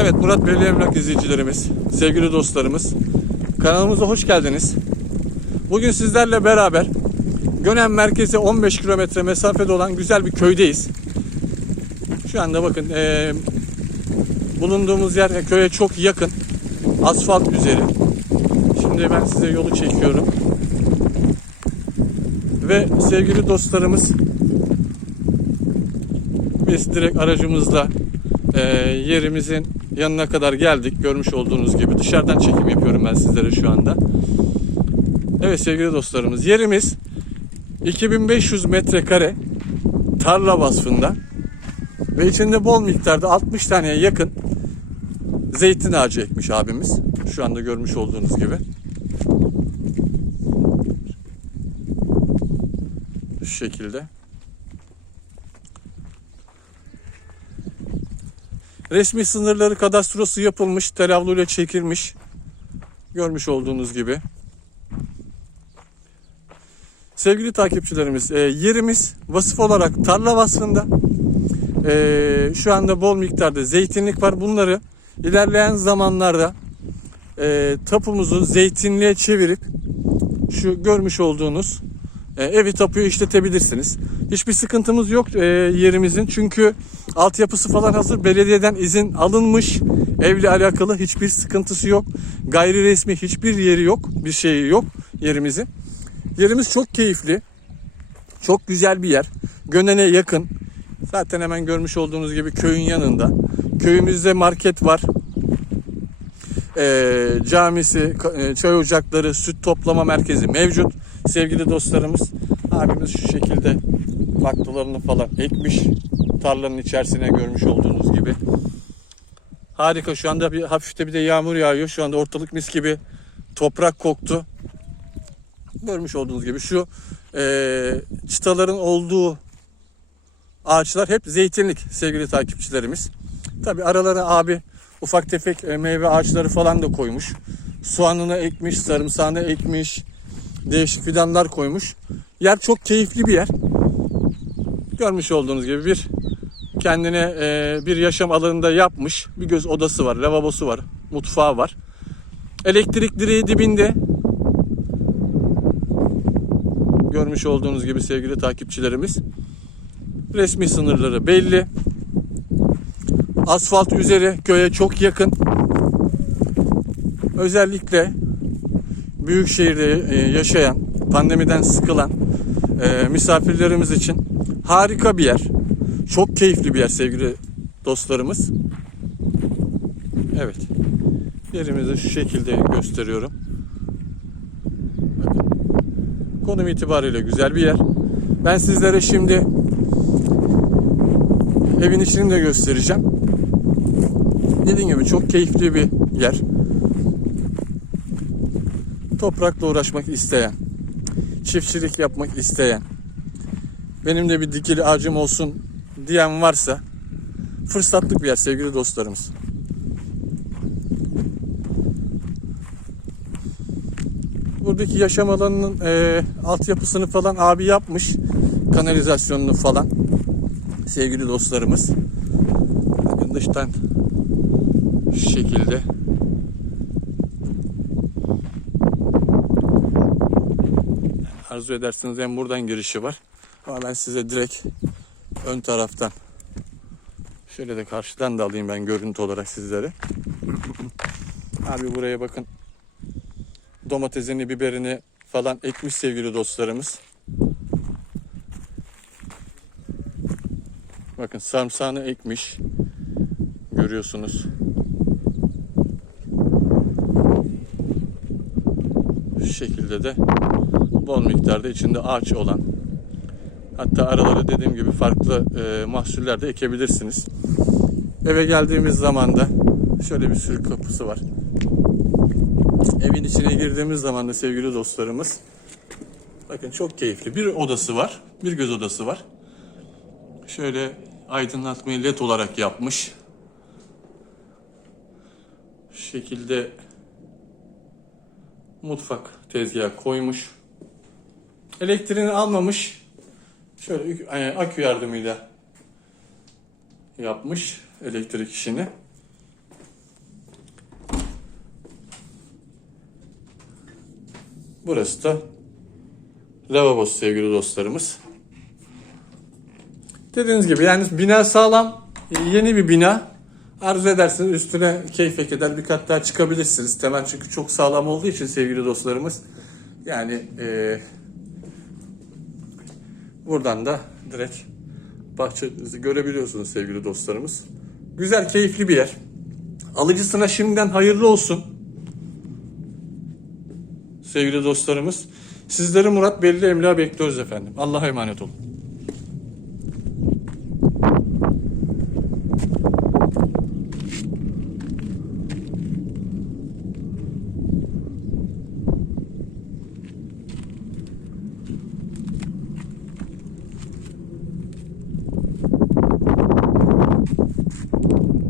Evet Murat Belli Emlak izleyicilerimiz, sevgili dostlarımız kanalımıza hoş geldiniz. Bugün sizlerle beraber Gönen merkeze 15 kilometre mesafede olan güzel bir köydeyiz. Şu anda bakın eee, bulunduğumuz yer köye çok yakın. Asfalt üzeri. Şimdi ben size yolu çekiyorum. Ve sevgili dostlarımız biz direkt aracımızla e, yerimizin yanına kadar geldik. Görmüş olduğunuz gibi dışarıdan çekim yapıyorum ben sizlere şu anda. Evet sevgili dostlarımız yerimiz 2500 metrekare tarla vasfında ve içinde bol miktarda 60 taneye yakın zeytin ağacı ekmiş abimiz. Şu anda görmüş olduğunuz gibi. Şu şekilde. Resmi sınırları kadastrosu yapılmış, teravluyla çekilmiş. Görmüş olduğunuz gibi. Sevgili takipçilerimiz, e, yerimiz vasıf olarak tarla vasfında. E, şu anda bol miktarda zeytinlik var. Bunları ilerleyen zamanlarda e, tapumuzu zeytinliğe çevirip şu görmüş olduğunuz e, evi tapuyu işletebilirsiniz. Hiçbir sıkıntımız yok e, yerimizin çünkü altyapısı falan hazır. Belediyeden izin alınmış. Evle alakalı hiçbir sıkıntısı yok. Gayri resmi hiçbir yeri yok. Bir şeyi yok yerimizin. Yerimiz çok keyifli. Çok güzel bir yer. Gönen'e yakın. Zaten hemen görmüş olduğunuz gibi köyün yanında. Köyümüzde market var. Ee, camisi, e, çay ocakları, süt toplama merkezi mevcut. Sevgili dostlarımız, abimiz şu şekilde baklalarını falan ekmiş. Tarlanın içerisine görmüş olduğunuz gibi. Harika şu anda bir hafifte bir de yağmur yağıyor. Şu anda ortalık mis gibi toprak koktu. Görmüş olduğunuz gibi şu e, çıtaların olduğu ağaçlar hep zeytinlik sevgili takipçilerimiz. Tabi aralara abi ufak tefek e, meyve ağaçları falan da koymuş. Soğanını ekmiş, sarımsağını ekmiş. Değişik fidanlar koymuş. Yer çok keyifli bir yer. Görmüş olduğunuz gibi bir kendine e, bir yaşam alanında yapmış. Bir göz odası var, lavabosu var, mutfağı var. Elektrik direği dibinde. Görmüş olduğunuz gibi sevgili takipçilerimiz. Resmi sınırları belli. Asfalt üzeri köye çok yakın. Özellikle büyük şehirde e, yaşayan, pandemiden sıkılan e, misafirlerimiz için harika bir yer. Çok keyifli bir yer sevgili dostlarımız. Evet. Yerimizi şu şekilde gösteriyorum. Konum itibariyle güzel bir yer. Ben sizlere şimdi evin içini de göstereceğim. Dediğim gibi çok keyifli bir yer. Toprakla uğraşmak isteyen, çiftçilik yapmak isteyen, benim de bir dikili ağacım olsun diyen varsa fırsatlık bir yer sevgili dostlarımız. Buradaki yaşam alanının e, altyapısını falan abi yapmış. Kanalizasyonunu falan. Sevgili dostlarımız. Bakın dıştan şu şekilde. Arzu ederseniz hem buradan girişi var. Ama ben size direkt ön taraftan şöyle de karşıdan da alayım ben görüntü olarak sizlere. Abi buraya bakın. Domatesini, biberini falan ekmiş sevgili dostlarımız. Bakın sarımsağını ekmiş. Görüyorsunuz. Şu şekilde de bol miktarda içinde ağaç olan hatta aralara dediğim gibi farklı e, mahsuller de ekebilirsiniz. Eve geldiğimiz zaman da şöyle bir sürü kapısı var. Evin içine girdiğimiz zaman da sevgili dostlarımız bakın çok keyifli. Bir odası var. Bir göz odası var. Şöyle aydınlatmayı led olarak yapmış. Şu şekilde mutfak tezgahı koymuş. Elektriğini almamış. Şöyle e, akü yardımıyla yapmış. elektrik işini. Burası da lavabosu sevgili dostlarımız. Dediğiniz gibi yani bina sağlam, yeni bir bina. Arzu ederseniz üstüne keyfe eder bir kat daha çıkabilirsiniz. Temel çünkü çok sağlam olduğu için sevgili dostlarımız. Yani eee, buradan da direkt bahçenizi görebiliyorsunuz sevgili dostlarımız. Güzel, keyifli bir yer. Alıcısına şimdiden hayırlı olsun. Sevgili dostlarımız. Sizleri Murat Belli Emlak'a bekliyoruz efendim. Allah'a emanet olun.